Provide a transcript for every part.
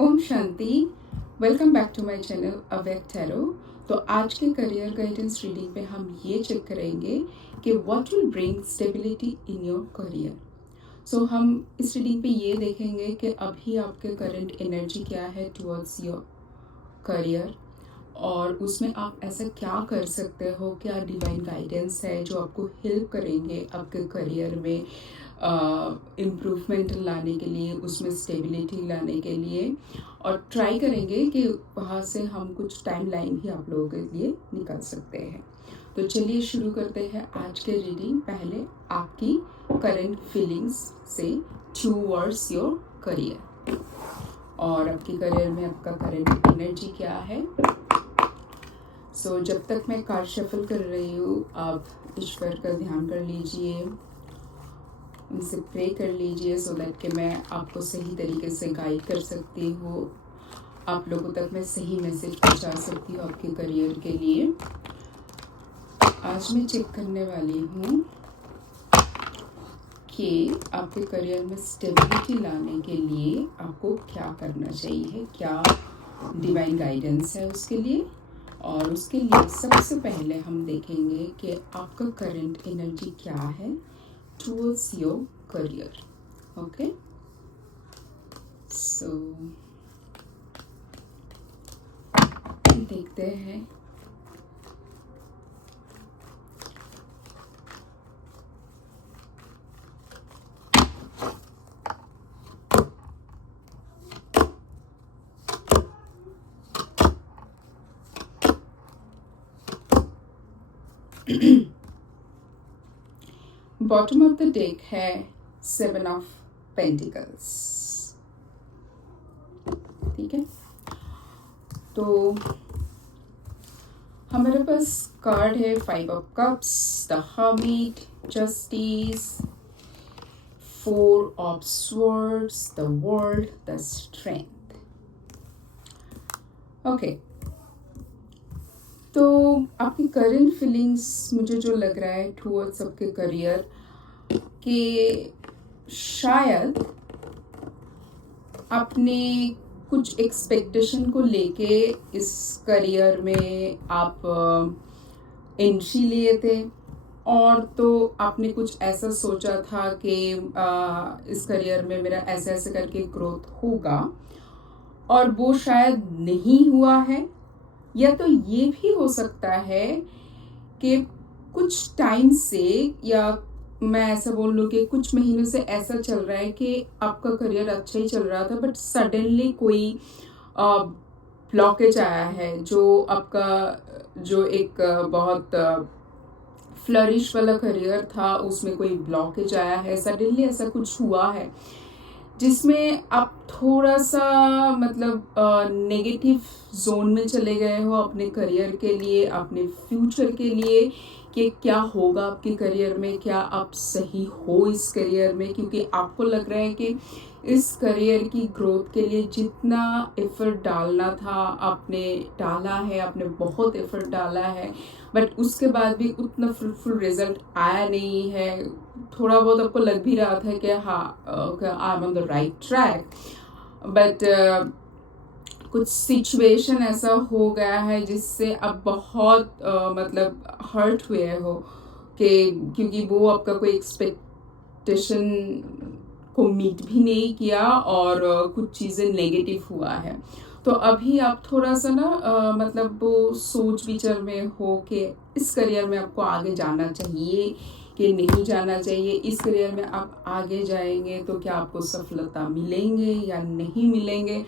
Om Shanti. Welcome back to my channel Awake Tarot. तो आज के करियर गाइडेंस रीडिंग में हम ये चेक करेंगे कि what will bring stability in your career. So हम इस रीडिंग पे ये देखेंगे कि अभी आपके करंट एनर्जी क्या है टुवर्ड्स योर करियर, और उसमें आप ऐसा क्या कर सकते हो, क्या डिवाइन गाइडेंस है जो आपको हेल्प करेंगे आपके करियर में इम्प्रूवमेंट लाने के लिए, उसमें स्टेबिलिटी लाने के लिए। और ट्राई करेंगे कि वहाँ से हम कुछ टाइम लाइन भी आप लोगों के लिए निकाल सकते हैं। तो चलिए शुरू करते हैं आज के रीडिंग। पहले आपकी करंट फीलिंग्स से टुवर्ड्स योर करियर, और आपके करियर में आपका करंट एनर्जी क्या है। जब तक मैं कार्ड शफल कर रही हूँ, आप ईश्वर का ध्यान कर लीजिए, उनसे प्रे कर लीजिए, सो दैट कि मैं आपको सही तरीके से गाइड कर सकती हूँ, आप लोगों तक मैं सही मैसेज पहुँचा सकती हूँ आपके करियर के लिए। आज मैं चेक करने वाली हूँ कि आपके करियर में स्टेबिलिटी लाने के लिए आपको क्या करना चाहिए, क्या डिवाइन गाइडेंस है उसके लिए। और उसके लिए सबसे पहले हम देखेंगे कि आपका करंट एनर्जी क्या है टुवर्ड्स योर करियर। ओके, सो देखते हैं। बॉटम ऑफ द डेक है 7 ऑफ पेंटिकल्स। ठीक है, तो हमारे पास कार्ड है 5 of cups, the hermit, justice, 4 of swords, the world, the strength. Okay, तो आपकी करंट फीलिंग्स मुझे जो लग रहा है टुवर्ड्स आपके करियर कि शायद आपने कुछ एक्सपेक्टेशन को लेके इस करियर में आप एंट्री लिए थे, और तो आपने कुछ ऐसा सोचा था कि इस करियर में मेरा ऐसे ऐसे करके ग्रोथ होगा, और वो शायद नहीं हुआ है। या तो ये भी हो सकता है कि कुछ टाइम से, या मैं ऐसा बोल लूँ कि कुछ महीनों से ऐसा चल रहा है कि आपका करियर अच्छा ही चल रहा था, बट सडनली कोई ब्लॉकेज आया है, जो आपका जो एक बहुत फ्लरिश वाला करियर था उसमें कोई ब्लॉकेज आया है। सडनली ऐसा कुछ हुआ है जिसमें आप थोड़ा सा मतलब नेगेटिव जोन में चले गए हो अपने करियर के लिए, अपने फ्यूचर के लिए, कि क्या होगा आपके करियर में, क्या आप सही हो इस करियर में। क्योंकि आपको लग रहा है कि इस करियर की ग्रोथ के लिए जितना एफर्ट डालना था आपने डाला है, आपने बहुत एफर्ट डाला है, बट उसके बाद भी उतना फ्रूटफुल रिजल्ट आया नहीं है। थोड़ा बहुत आपको लग भी रहा था कि हाँ, I am on the right track, but कुछ सिचुएशन ऐसा हो गया है जिससे आप बहुत मतलब हर्ट हुए हो, कि क्योंकि वो आपका कोई एक्सपेक्टेशन को मीट भी नहीं किया, और कुछ चीज़ें नेगेटिव हुआ है। तो अभी आप थोड़ा सा ना मतलब वो सोच विचार में हो कि इस करियर में आपको आगे जाना चाहिए कि नहीं जाना चाहिए, इस करियर में आप आगे जाएंगे तो क्या आपको सफलता मिलेंगे या नहीं मिलेंगे।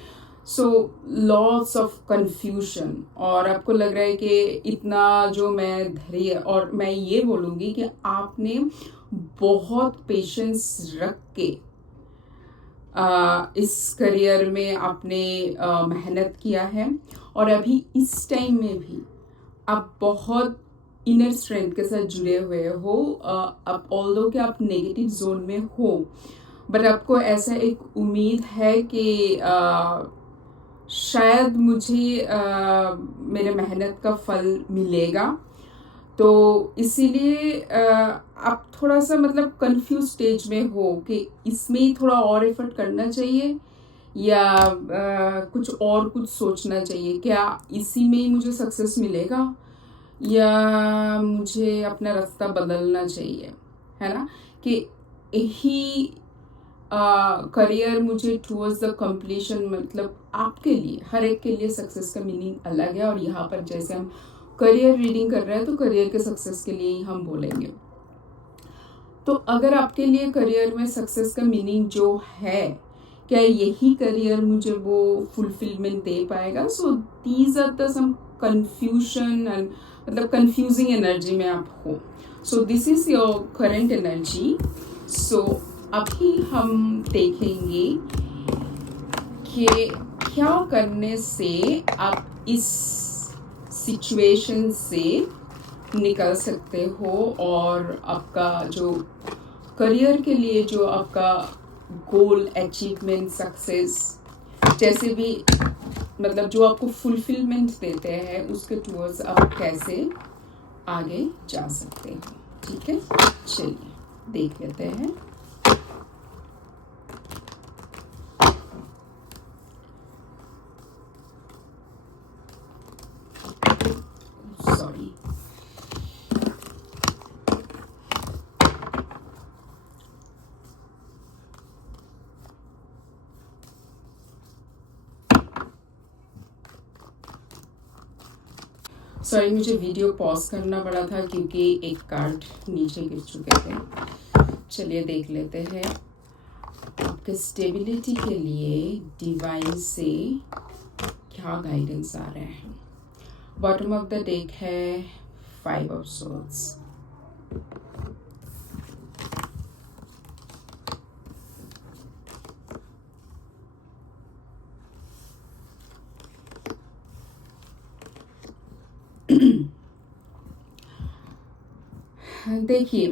सो लॉट्स ऑफ कंफ्यूजन, और आपको लग रहा है कि इतना जो मैं धैर्य, और मैं ये बोलूँगी कि आपने बहुत पेशेंस रख के इस करियर में आपने मेहनत किया है, और अभी इस टाइम में भी आप बहुत इनर स्ट्रेंथ के साथ जुड़े हुए हो। आप ऑल्दो कि आप नेगेटिव जोन में हो, बट आपको ऐसा एक उम्मीद है कि शायद मुझे मेरे मेहनत का फल मिलेगा। तो इसीलिए आप थोड़ा सा मतलब कंफ्यूज स्टेज में हो कि इसमें ही थोड़ा और एफर्ट करना चाहिए या कुछ और कुछ सोचना चाहिए, क्या इसी में ही मुझे सक्सेस मिलेगा या मुझे अपना रास्ता बदलना चाहिए, है ना। कि यही करियर मुझे टूवर्ड्स द कंप्लीशन, मतलब आपके लिए, हर एक के लिए सक्सेस का मीनिंग अलग है। और यहाँ पर जैसे हम करियर रीडिंग कर रहे हैं तो करियर के सक्सेस के लिए ही हम बोलेंगे। तो अगर आपके लिए करियर में सक्सेस का मीनिंग जो है, क्या यही करियर मुझे वो फुलफिलमेंट दे पाएगा? So these are the some confusion and मतलब कंफ्यूजिंग एनर्जी में आप हो। So this is your current energy. So अभी हम देखेंगे कि क्या करने से आप इस सिचुएशन से निकल सकते हो और आपका जो करियर के लिए जो आपका गोल, अचीवमेंट, सक्सेस, जैसे भी मतलब जो आपको फुलफिलमेंट देते हैं उसके टूवर्ड्स आप कैसे आगे जा सकते हो। ठीक है, चलिए देख लेते हैं। सॉरी, सॉरी मुझे वीडियो पॉज करना पड़ा था क्योंकि एक कार्ड नीचे गिर चुके थे। चलिए देख लेते हैं आपके स्टेबिलिटी के लिए डिवाइन से क्या गाइडेंस आ रहे हैं। बॉटम ऑफ द डेक है 5 ऑफ सोर्ड्स। देखिए,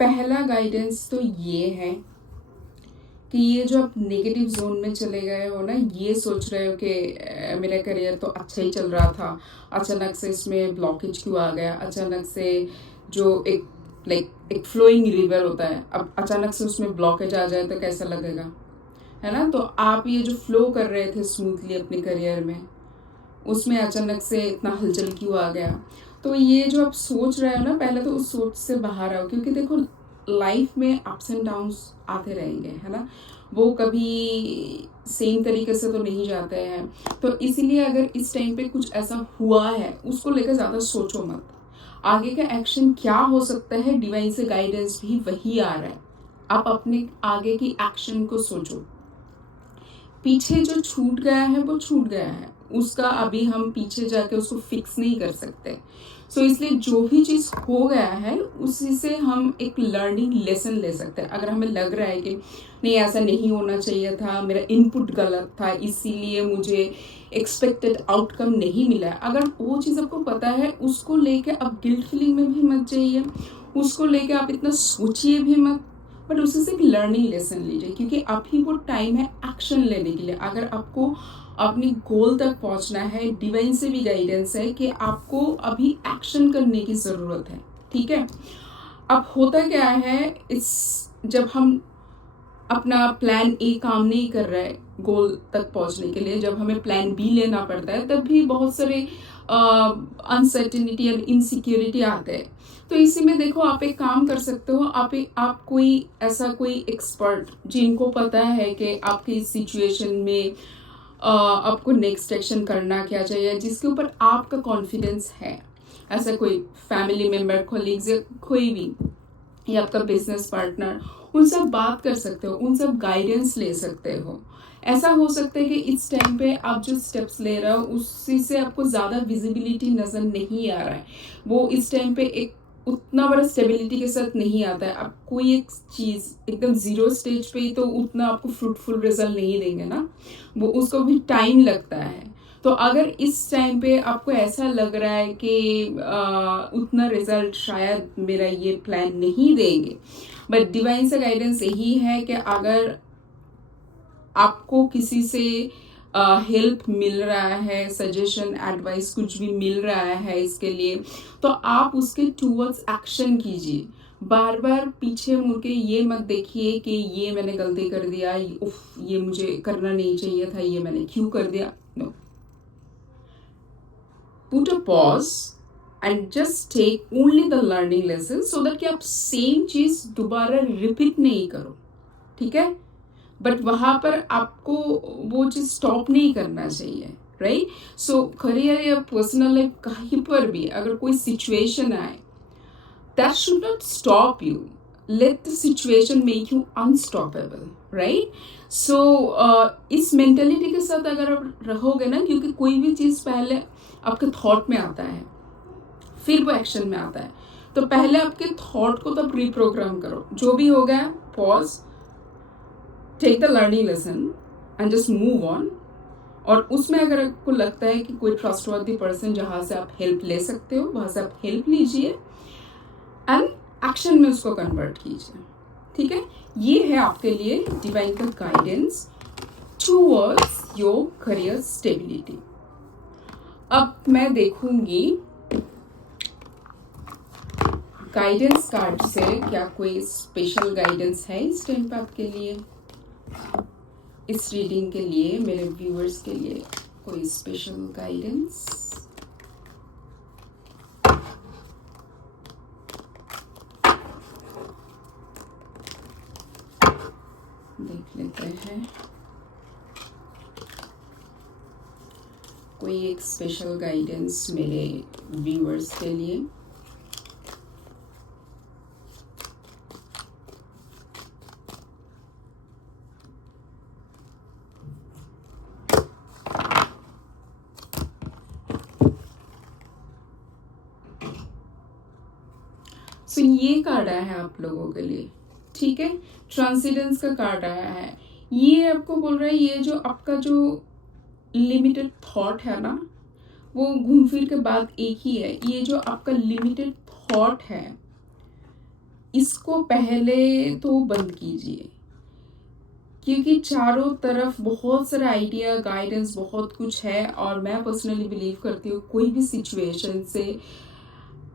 पहला गाइडेंस तो ये है कि ये जो आप नेगेटिव जोन में चले गए हो ना, ये सोच रहे हो कि मेरा करियर तो अच्छा ही चल रहा था, अचानक से इसमें ब्लॉकेज क्यों आ गया, अचानक से जो एक फ्लोइंग रिवर होता है, अब अचानक से उसमें ब्लॉकेज आ जाए तो कैसा लगेगा, है ना। तो आप ये जो फ्लो कर रहे थे स्मूथली अपने करियर में, उसमें अचानक से इतना हलचल क्यों आ गया। तो ये जो आप सोच रहे हो ना, पहले तो उस सोच से बाहर आओ, क्योंकि देखो लाइफ में अप्स एंड डाउन्स आते रहेंगे, है ना। वो कभी सेम तरीके से तो नहीं जाते हैं। तो इसीलिए अगर इस टाइम पे कुछ ऐसा हुआ है उसको लेकर ज़्यादा सोचो मत। आगे का एक्शन क्या हो सकता है, डिवाइन से गाइडेंस भी वही आ रहा है। आप अपने आगे की एक्शन को सोचो। पीछे जो छूट गया है वो छूट गया है, उसका अभी हम पीछे जाके उसको फिक्स नहीं कर सकते। सो इसलिए जो भी चीज़ हो गया है उसी से हम एक लर्निंग लेसन ले सकते हैं। अगर हमें लग रहा है कि नहीं ऐसा नहीं होना चाहिए था, मेरा इनपुट गलत था, इसीलिए मुझे एक्सपेक्टेड आउटकम नहीं मिला, अगर वो चीज़ आपको पता है, उसको लेके आप गिल्ट फीलिंग में भी मत जाइए, उसको लेके आप इतना सोचिए भी मत, बट उससे से एक लर्निंग लेसन लीजिए, क्योंकि अभी वो टाइम है एक्शन लेने के लिए। अगर आपको अपनी गोल तक पहुंचना है, डिवाइन से भी गाइडेंस है कि आपको अभी एक्शन करने की ज़रूरत है। ठीक है, अब होता क्या है, इस जब हम अपना प्लान ए काम नहीं कर रहा है गोल तक पहुंचने के लिए, जब हमें प्लान बी लेना पड़ता है, तब भी बहुत सारे अनसर्टिनिटी और इनसिक्योरिटी आते हैं। तो इसी में देखो, आप एक काम कर सकते हो, आप कोई ऐसा कोई एक्सपर्ट जिनको पता है कि आपकी इस सिचुएशन में आपको नेक्स्ट एक्शन करना क्या चाहिए, जिसके ऊपर आपका कॉन्फिडेंस है, ऐसा कोई फैमिली मेम्बर, कोलीग्स या कोई भी, या आपका बिजनेस पार्टनर, उनसे आप बात कर सकते हो, उनसे आप गाइडेंस ले सकते हो। ऐसा हो सकता है कि इस टाइम पे आप जो स्टेप्स ले रहे हो उसी से आपको ज़्यादा विजिबिलिटी नज़र नहीं आ रहा है, वो इस टाइम पे एक उतना बड़ा स्टेबिलिटी के साथ नहीं आता है। आप कोई एक चीज़ एकदम ज़ीरो स्टेज पे ही तो उतना आपको फ्रूटफुल रिजल्ट नहीं देंगे ना, वो उसको भी टाइम लगता है। तो अगर इस टाइम पे आपको ऐसा लग रहा है कि उतना रिजल्ट शायद मेरा ये प्लान नहीं देंगे, बट डिवाइन से गाइडेंस यही है कि अगर आपको किसी से हेल्प मिल रहा है, सजेशन, एडवाइस कुछ भी मिल रहा है इसके लिए, तो आप उसके टूवर्ड्स एक्शन कीजिए। बार बार पीछे मुड़ के ये मत देखिए कि ये मैंने गलती कर दिया, उफ ये मुझे करना नहीं चाहिए था, ये मैंने क्यों कर दिया. No, put a pause and just take only the learning lesson, so that कि आप सेम चीज दोबारा रिपीट नहीं करो. ठीक है, बट वहां पर आपको वो चीज स्टॉप नहीं करना चाहिए. राइट, सो करियर या पर्सनल लाइफ कहीं पर भी अगर कोई सिचुएशन आए, that should not stop you. Let the situation make you unstoppable, right? So इस मेंटेलिटी के साथ अगर आप रहोगे ना, क्योंकि कोई भी चीज़ पहले आपके थॉट में आता है, फिर वो एक्शन में आता है. तो पहले आपके थॉट को तब रिप्रोग्राम करो. जो भी हो गया, pause, take the learning lesson and just move on. और उसमें अगर आपको लगता है कि कोई ट्रस्टवर्दी पर्सन जहाँ से आप हेल्प ले सकते हो, वहाँ से आप हेल्प लीजिए एंड एक्शन में उसको कन्वर्ट कीजिए. ठीक है, ये है आपके लिए डिवाइन का guidance towards your career stability. अब मैं देखूंगी गाइडेंस कार्ड से क्या कोई स्पेशल गाइडेंस है इस टाइम पे आपके लिए, इस रीडिंग के लिए, मेरे व्यूअर्स के लिए कोई स्पेशल गाइडेंस. देख लेते हैं कोई एक स्पेशल गाइडेंस मेरे व्यूअर्स के लिए. सो ये कार्ड आया है आप लोगों के लिए. ठीक है, ट्रांसीडेंस का कार्ड आया है. ये आपको बोल रहा है ये जो आपका जो लिमिटेड थॉट है ना, वो घूम फिर के बाद एक ही है. ये जो आपका लिमिटेड थॉट है, इसको पहले तो बंद कीजिए, क्योंकि चारों तरफ बहुत सारा आइडिया, गाइडेंस, बहुत कुछ है. और मैं पर्सनली बिलीव करती हूँ कोई भी सिचुएशन से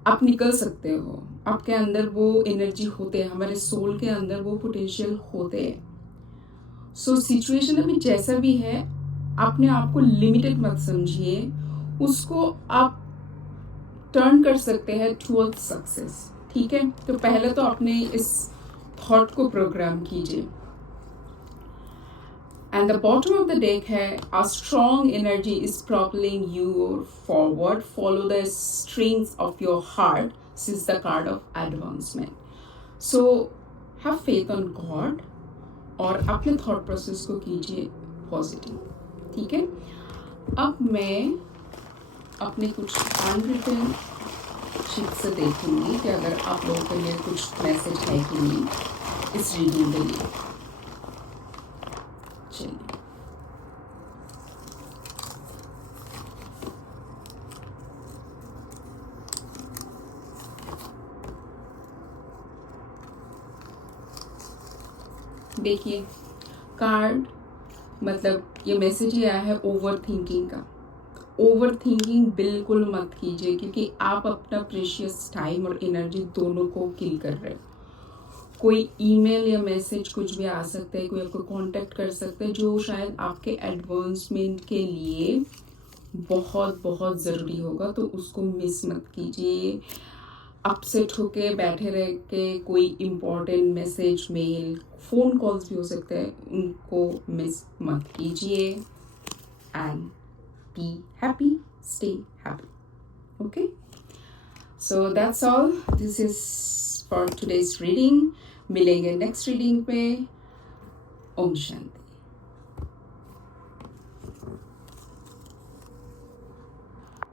आप निकल सकते हो. आपके अंदर वो एनर्जी होते हैं, हमारे सोल के अंदर वो पोटेंशियल होते हैं. सो सिचुएशन अभी जैसा भी है, आपने आपको लिमिटेड मत समझिए, उसको आप टर्न कर सकते हैं टुवर्ड्स सक्सेस. ठीक है, तो पहले तो अपने इस थॉट को प्रोग्राम कीजिए. And the bottom of the deck है, a strong energy is propelling you forward. Follow the strings of your heart. This is the card of advancement. So have faith on God और अपने thought process को कीजिए positive. ठीक है, अब मैं अपने कुछ अनरिटन शीट से देखूंगी कि अगर आप लोगों के लिए कुछ मैसेज है कि नहीं इस रीडिंग के लिए. चलिए, देखिए कार्ड, मतलब ये मैसेज ही आया है ओवर थिंकिंग का. ओवर थिंकिंग बिल्कुल मत कीजिए, क्योंकि आप अपना प्रेशियस टाइम और एनर्जी दोनों को किल कर रहे हो. कोई ईमेल या मैसेज कुछ भी आ सकता है, कोई आपको कांटेक्ट कर सकता है जो शायद आपके एडवांसमेंट के लिए बहुत बहुत ज़रूरी होगा, तो उसको मिस मत कीजिए. अपसेट होके बैठे रह के कोई important message, mail, phone calls भी हो सकते हैं, उनको मिस मत कीजिए. And be happy, stay happy. Okay, so that's all. This is for today's reading. मिलेंगे नेक्स्ट रीडिंग पे. ओम शांति.